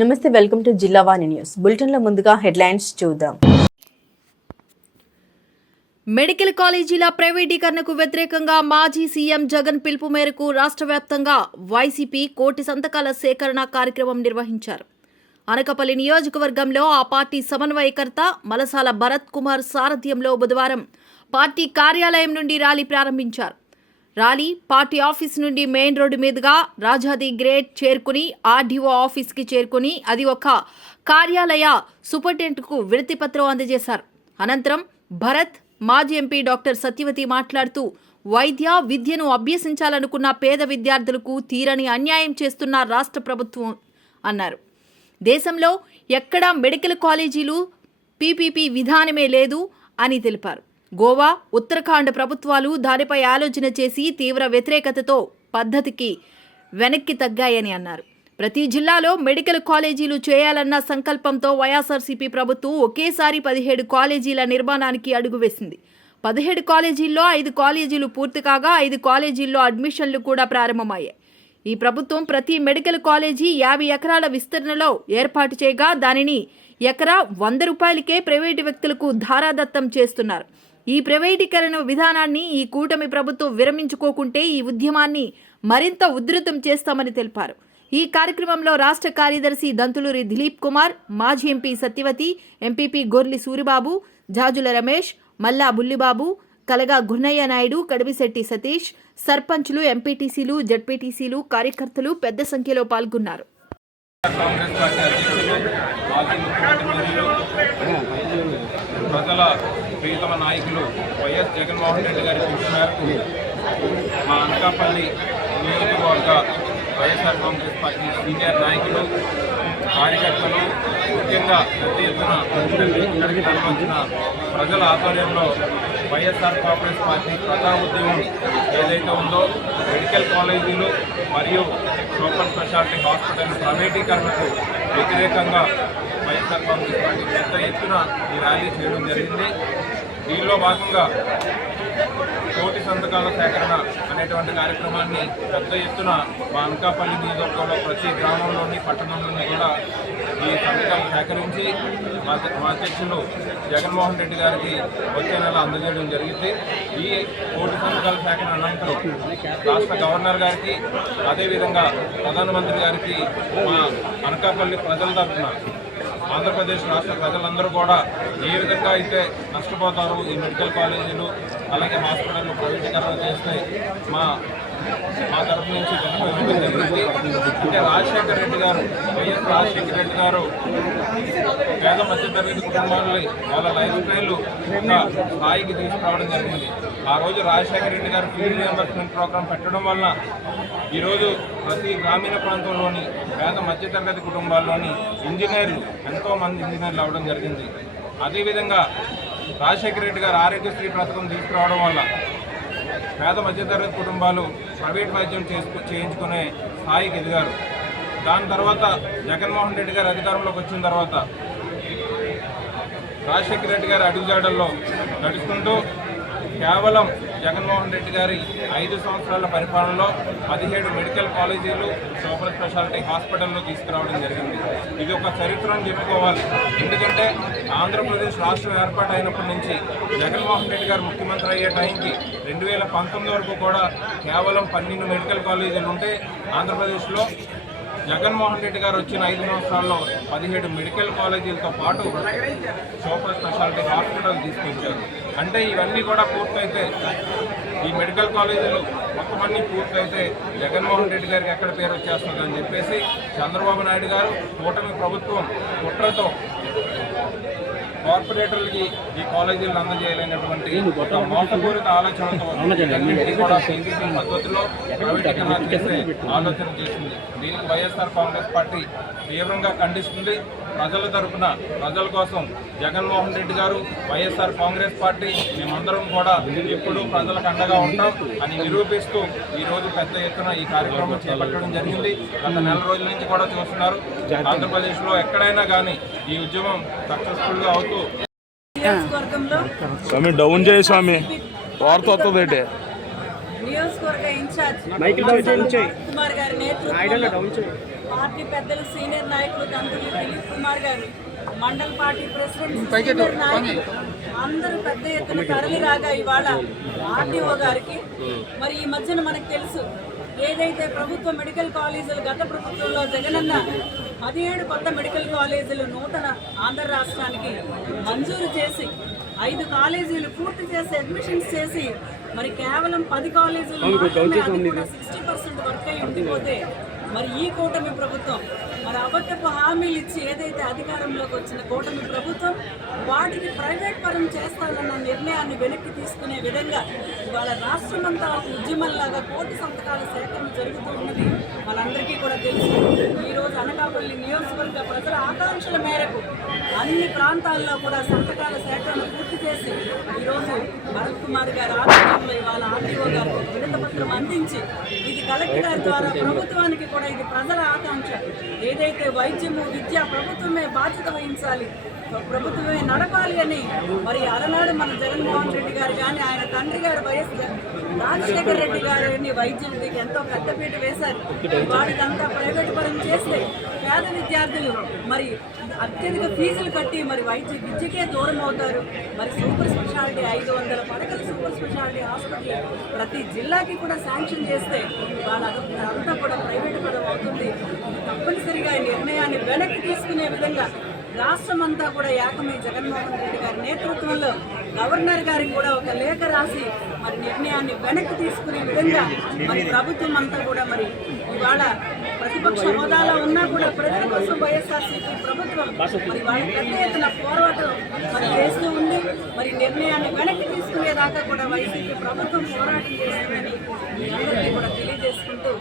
నమస్తే welcome to జిల్లా వాణి news. బులెటిన్లో ముందుగా హెడ్లైన్స్ చూద్దాం. మెడికల్ కాలేజీల ప్రైవేటీకరణకు వ్యతిరేకంగా మాజీ సీఎం జగన్ పిలుపు మేరకు రాష్ట్ర వ్యాప్తంగా వైసీపీ కోటి సంతకాల సేకరణ కార్యక్రమం నిర్వహించారు. అనకపల్లి నియోజకవర్గంలో ఆ పార్టీ సమన్వయకర్త మలసాల భరత్ కుమార్ సారథ్యంలో బుధవారం పార్టీ కార్యాలయం నుండి ర్యాలీ ప్రారంభించారు. ర్యాలీ పార్టీ ఆఫీస్ నుండి మెయిన్ రోడ్డు మీదుగా రాజాది గ్రేట్ చేరుకుని ఆర్డీఓ ఆఫీస్కి చేరుకుని అది ఒక కార్యాలయ సూపరింటెండెంట్కు విడతిపత్రం అందజేశారు. అనంతరం భరత్ మాజీ ఎంపీ డాక్టర్ సత్యవతి మాట్లాడుతూ వైద్య విద్యను అభ్యసించాలనుకున్న పేద విద్యార్థులకు తీరని అన్యాయం చేస్తున్న రాష్ట్ర ప్రభుత్వం అన్నారు. దేశంలో ఎక్కడా మెడికల్ కాలేజీలు పీపీపీ విధానమే లేదు అని తెలిపారు. గోవా ఉత్తరాఖండ్ ప్రభుత్వాలు దానిపై ఆలోచన చేసి తీవ్ర వ్యతిరేకతతో పద్ధతికి వెనక్కి తగ్గాయని అన్నారు. ప్రతి జిల్లాలో మెడికల్ కాలేజీలు చేయాలన్న సంకల్పంతో వైఎస్ఆర్సీపీ ప్రభుత్వం ఒకేసారి పదిహేడు కాలేజీల నిర్మాణానికి అడుగు వేసింది. పదిహేడు కాలేజీల్లో ఐదు కాలేజీలు పూర్తి కాగా ఐదు కాలేజీల్లో అడ్మిషన్లు కూడా ప్రారంభమయ్యాయి. ఈ ప్రభుత్వం ప్రతి మెడికల్ కాలేజీ యాభై ఎకరాల విస్తరణలో ఏర్పాటు చేయగా దానిని ఎకరా వంద రూపాయలకే ప్రైవేటు వ్యక్తులకు ధారాదత్తం చేస్తున్నారు. ఈ ప్రైవేటీకరణ విధానాన్ని ఈ కూటమి ప్రభుత్వం విరమించుకోకుంటే ఈ ఉద్యమాన్ని మరింత ఉధృతం చేస్తామని తెలిపారు. ఈ కార్యక్రమంలో రాష్ట్ర కార్యదర్శి దంతులూరి దిలీప్ కుమార్ మాజీ ఎంపీ సత్యవతి ఎంపీపీ గొర్లి సూరిబాబు జాజుల రమేష్ మల్లా బుల్లిబాబు కలగా గున్నయ్య నాయుడు కడివిశెట్టి సతీష్ సర్పంచ్లు ఎంపీటీసీలు జడ్పీటీసీలు కార్యకర్తలు పెద్ద సంఖ్యలో పాల్గొన్నారు. ప్రజల ప్రియతమ నాయకులు వైఎస్ జగన్మోహన్ రెడ్డి గారి పిలుపు మేరకు మా అనకాపల్లి నియోజకవర్గ వైఎస్ఆర్ కాంగ్రెస్ పార్టీ సీనియర్ నాయకులు కార్యకర్తలు ముఖ్యంగా పెద్ద ఎత్తున ఇక్కడికి తరలివచ్చిన ప్రజల ఆధ్వర్యంలో వైఎస్ఆర్ కాంగ్రెస్ పార్టీ ప్రజా ఉద్యమం ఏదైతే ఉందో మెడికల్ కాలేజీలు మరియు సూపర్ స్పెషాలిటీ హాస్పిటల్ ప్రైవేటీకరణకు వ్యతిరేకంగా వైఎస్ఆర్ కాంగ్రెస్ పార్టీ పెద్ద ఎత్తున ఈ ర్యాలీ చేయడం జరిగింది. దీనిలో భాగంగా కోటి సంతకాల సేకరణ అనేటువంటి కార్యక్రమాన్ని పెద్ద ఎత్తున మా అనకాపల్లి నియోజకవర్గంలో ప్రతి గ్రామంలోని పట్టణంలోని కూడా ఈ సంతకాలు సేకరించి మా మా అధ్యక్షులు జగన్మోహన్ రెడ్డి గారికి వచ్చే నెల అందజేయడం జరిగింది. ఈ కోటి సంతకాల సేకరణ అనంతరం రాష్ట్ర గవర్నర్ గారికి అదేవిధంగా ప్రధానమంత్రి గారికి మా అనకాపల్లి ప్రజల తరఫున ఆంధ్రప్రదేశ్ రాష్ట్ర ప్రజలందరూ కూడా ఏ విధంగా అయితే నష్టపోతారు ఈ మెడికల్ కాలేజీలు అలాగే హాస్పిటల్ ప్రైవేటీకరణ చేస్తే మా మా తరఫు నుంచి అంటే రాజశేఖర రెడ్డి గారు వైఎస్ రాజశేఖర రెడ్డి గారు పేద మధ్యతరగతి కుటుంబాలని వాళ్ళ లైఫ్ స్టైల్ స్థాయికి తీసుకురావడం జరిగింది. ఆ రోజు రాజశేఖర రెడ్డి గారు ఫీల్డ్ రియంబర్స్మెంట్ ప్రోగ్రాం పెట్టడం వల్ల ఈరోజు ప్రతి గ్రామీణ ప్రాంతంలోని పేద మధ్యతరగతి కుటుంబాల్లోని ఇంజనీర్లు ఎంతో మంది ఇంజనీర్లు అవ్వడం జరిగింది. అదేవిధంగా రాజశేఖర రెడ్డి గారు ఆరోగ్యశ్రీ పథకం తీసుకురావడం వల్ల పేద మధ్యతరగతి కుటుంబాలు ప్రైవేట్ వైద్యం చేసుకు చేయించుకునే స్థాయికి ఎదిగారు. దాని తర్వాత జగన్మోహన్ రెడ్డి గారు అధికారంలోకి వచ్చిన తర్వాత రాజశేఖర రెడ్డి గారి అడుగుజాడల్లో నడుచుకుంటూ కేవలం జగన్మోహన్ రెడ్డి గారి ఐదు సంవత్సరాల పరిపాలనలో పదిహేడు మెడికల్ కాలేజీలు సూపర్ స్పెషాలిటీ హాస్పిటల్లో తీసుకురావడం జరిగింది. ఇది ఒక చరిత్ర అని చెప్పుకోవాలి. ఎందుకంటే ఆంధ్రప్రదేశ్ రాష్ట్రం ఏర్పాటు అయినప్పటి నుంచి జగన్మోహన్ రెడ్డి గారు ముఖ్యమంత్రి అయ్యే టైంకి రెండు వేల పంతొమ్మిది వరకు కూడా కేవలం పన్నెండు మెడికల్ కాలేజీలు ఉంటే ఆంధ్రప్రదేశ్లో జగన్మోహన్ రెడ్డి గారు వచ్చిన ఐదు సంవత్సరాల్లో పదిహేడు మెడికల్ కాలేజీలతో పాటు సూపర్ స్పెషాలిటీ హాస్పిటల్ తీసుకొచ్చారు. అంటే ఇవన్నీ కూడా పూర్తయితే ఈ మెడికల్ కాలేజీలు మొత్తం అన్నీ పూర్తయితే జగన్మోహన్ రెడ్డి గారికి ఎక్కడ పేరు వచ్చేస్తుంది అని చెప్పేసి చంద్రబాబు నాయుడు గారు కూటమి ప్రభుత్వం కుట్రతో కార్పొరేటర్లకి ఈ కాలేజీలను అందజేయలేనటువంటి మోసపూరిత ఆలోచనతో అన్నింటినీ కూడా పద్ధతిలో ప్రైవేటీకరణ చేసే ఆలోచన చేసింది. దీనికి వైఎస్ఆర్ కాంగ్రెస్ పార్టీ తీవ్రంగా ఖండిస్తుంది. ప్రజల తరపున ప్రజల కోసం జగన్మోహన్ రెడ్డి గారు వైఎస్ఆర్ కాంగ్రెస్ పార్టీ మేమందరం కూడా ఎప్పుడూ ప్రజలకు అండగా ఉంటాం అని నిరూపిస్తూ ఈ రోజు పెద్ద ఎత్తున ఈ కార్యక్రమం చేపట్టడం జరిగింది. గత నెల రోజుల నుంచి కూడా చూస్తున్నారు. ఆంధ్రప్రదేశ్లో ఎక్కడైనా కానీ ఈ ఉద్యమం సక్సెస్ఫుల్గా అవుతూ స్వామి డౌన్ చేయి స్వామి. వార్త వస్తుంది ఏంటి నియోజకవర్గ ఇన్ఛార్జ్ కుమార్ గారి నేతృత్వంలో పార్టీ పెద్దలు సీనియర్ నాయకులు దంతులు దిలీప్ కుమార్ గారు మండల్ పార్టీ ప్రెసిడెంట్ సీనియర్ నాయకులు అందరూ పెద్ద ఎత్తున తరలి రాగా ఇవాళ ఆర్డీఓ గారికి. మరి ఈ మధ్యన మనకు తెలుసు ఏదైతే ప్రభుత్వ మెడికల్ కాలేజీలు గత ప్రభుత్వంలో జగనన్న పదిహేడు కొత్త మెడికల్ కాలేజీలు నూతన ఆంధ్ర రాష్ట్రానికి మంజూరు చేసి ఐదు కాలేజీలు పూర్తి చేసి అడ్మిషన్స్ చేసి మరి కేవలం పది కాలేజీలు సిక్స్టీ పర్సెంట్ వర్క్ అయి ఉండిపోతే మరి ఈ కూటమి ప్రభుత్వం మరి అబద్ధపు హామీలు ఇచ్చి ఏదైతే అధికారంలోకి వచ్చిన కూటమి ప్రభుత్వం వాటికి ప్రైవేట్ పరం చేస్తానన్న నిర్ణయాన్ని వెనక్కి తీసుకునే విధంగా ఇవాళ రాష్ట్రమంతా ఒక ఉద్యమంలాగా కోటి సంతకాల సేకరణ జరుగుతూ ఉన్నది. మనందరికీ కూడా తెలుసు. ఈరోజు అనకాపల్లి నియోజకవర్గ ప్రజల ఆకాంక్షల మేరకు అన్ని ప్రాంతాల్లో కూడా సంతకాల సేకరణ పూర్తి చేసి ఈరోజు భరత్ కుమార్ గారు ఆధ్వర్యంలో ఇవాళ ఆర్టీఓ గారు విడతపత్రం అందించి ఇది కలెక్టర్ ద్వారా ప్రభుత్వానికి కూడా ఇది ప్రజల ఆకాంక్ష. ఏదైతే వైద్యము విద్య ప్రభుత్వమే బాధ్యత వహించాలి ప్రభుత్వమే నడపాలి అని మరి అలనాడు మన జగన్మోహన్ రెడ్డి గారు కానీ ఆయన తండ్రి గారు వైఎస్ రాజశేఖర రెడ్డి గారిని వైద్యం ఎంతో పెద్దపీట వేశారు. వాటికంతా ప్రైవేట్ పరం చేస్తే పేద విద్యార్థులు మరి అత్యధిక ఫీజులు కట్టి మరి వైద్య విద్యకే దూరం అవుతారు. మరి సూపర్ స్పెషాలిటీ ఐదు వందల పడకల సూపర్ స్పెషాలిటీ హాస్పిటల్ ప్రతి జిల్లాకి కూడా శాంక్షన్ చేస్తే వాళ్ళ అంతా కూడా ప్రైవేట్ కూడా అవుతుంది. తప్పనిసరిగా ఈ నిర్ణయాన్ని వెనక్కి తీసుకునే విధంగా రాష్ట్రం అంతా కూడా ఏకమై జగన్మోహన్ రెడ్డి గారి నేతృత్వంలో గవర్నర్ గారికి కూడా ఒక లేఖ రాసి మరి నిర్ణయాన్ని వెనక్కి తీసుకునే విధంగా మరి ప్రభుత్వం అంతా కూడా మరి ఇవాళ ప్రతిపక్ష హోదాలో ఉన్నా కూడా ప్రజల కోసం వైఎస్ఆర్సీపీ ప్రభుత్వం మరి వాళ్ళ పెద్ద ఎత్తున పోరాటం మరి చేస్తూ ఉంది. మరి నిర్ణయాన్ని వెనక్కి తీసుకునేదాకా కూడా వైసీపీ ప్రభుత్వం పోరాటం చేస్తుందని కూడా తెలియజేసుకుంటూ